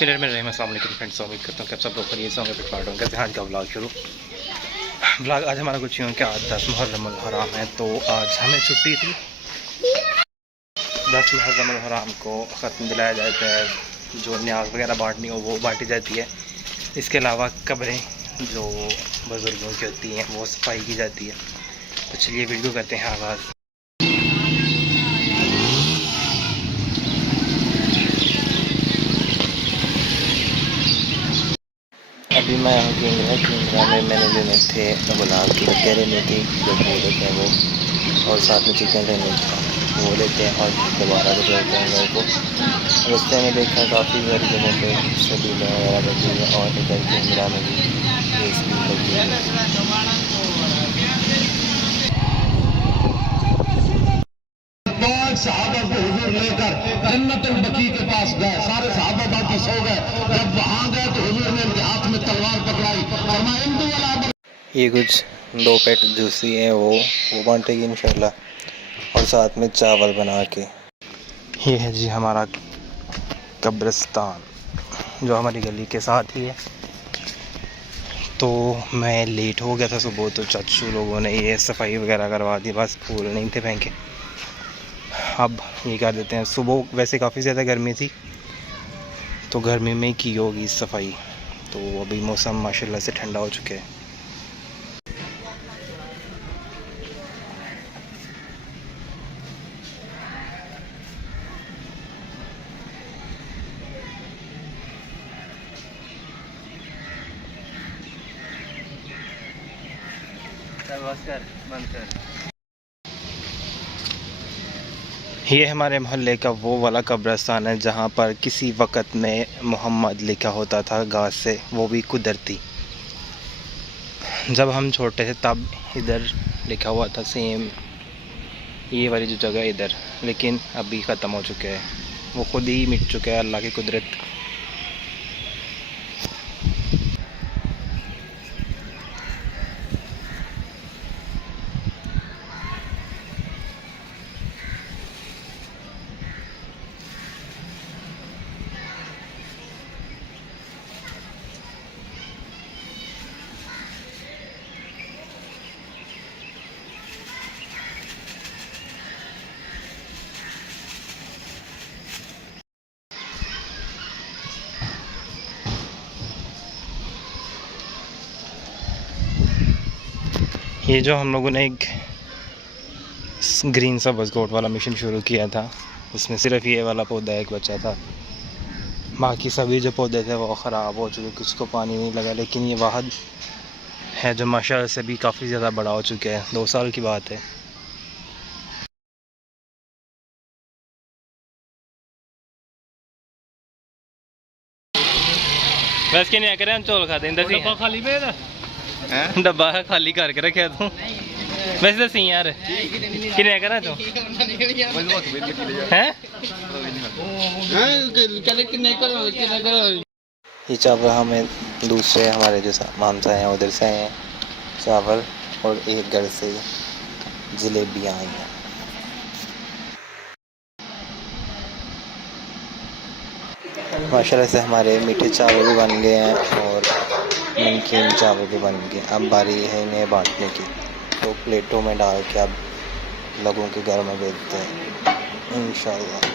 Minute में रहे। अस्सलाम वालेकुम फ्रेंड्स, उम्मीद करता हूँ कि आप सब लोग खरीद होंगे। फिर पार्ट होंगे आज का व्लॉग शुरू। व्लॉग आज हमारा कुछ यूँ कि आज 10 मुहर्रम अल हराम है, तो आज हमें छुट्टी थी। 10 मुहर्रम अल हराम को ख़त्म दिलाया जाता है, जो न्याज वगैरह बांटनी हो वो बांटी जाती है। इसके अलावा कब्रें जो बुज़ुर्गों की होती हैं वो सफाई की जाती है। तो चलिए वीडियो करते हैं आगाज़। अभी मैं हूँ किंगरा में मैंने लेने थे गुलाब की पत्तियाँ लेनी थी, जो फूल होते हैं वो, और साथ में चिकन लेने था वो लेते हैं। और दोबारा जब चलते हैं घर को, रास्ते में देखा काफ़ी सारी जगह पे सबीलें वगैरह लगी हैं, और इधर किंगरा में भी ये स्पीड लगी है। सहाबा को हुजूर लेकर जन्नतुल बकी के पास गए, सारे सहाबा बाकी सो गए। जब वहां गए तो हुजूर ने उनके हाथ में तलवार पकड़ाई, फरमाया इंदु वाला। ये कुछ 2 पैकेट जूसी हैं वो बांटेगी इंशाल्लाह, और साथ में चावल बना के। ये है जी हमारा कब्रिस्तान, जो हमारी गली के साथ ही है। तो मैं लेट हो गया था सुबह, तो चाचू लोगों ने ये सफाई वगैरह करवा दी, बस फूल नहीं थे फेंके। अब ये कर देते हैं। सुबह वैसे काफ़ी ज़्यादा गर्मी थी, तो गर्मी में ही की होगी सफाई। तो अभी मौसम माशाल्लाह से ठंडा हो चुका है। बंद कर। ये हमारे मोहल्ले का वो वाला कब्रिस्तान है जहाँ पर किसी वक़्त में मोहम्मद लिखा होता था घास से, वो भी कुदरती। जब हम छोटे थे तब इधर लिखा हुआ था सेम, ये वाली जो जगह है इधर, लेकिन अभी ख़त्म हो चुका है, वो खुद ही मिट चुका है, अल्लाह की कुदरत। ये जो हम लोगों ने एक ग्रीन सा बसगोट वाला मिशन शुरू किया था, उसमें सिर्फ ये वाला पौधा एक बचा था। बाकी सभी जो पौधे थे वो ख़राब हो चुके, किसी को पानी नहीं लगा। लेकिन ये वाहद है जो माशाअल्लाह से भी काफ़ी ज़्यादा बड़ा हो चुका है, 2 साल की बात है। बस कि नहीं करें चौल खाते हैं, डब्बा खाली पे डब्बा खाली करके रखे तू। वैसे दसी यार किन्ने करा तू हैं? ये चावल हमें दूसरे हमारे जो मामसा हैं उधर से आए हैं चावल, और एक घर से जलेबियाँ आई हैं। माशाल्लाह से हमारे मीठे चावल भी बन गए हैं और नमकीन चावल भी बन गए। अब बारी है इन्हें बांटने की, तो प्लेटों में डाल के अब लोगों के घर में भेजते हैं इंशाल्लाह।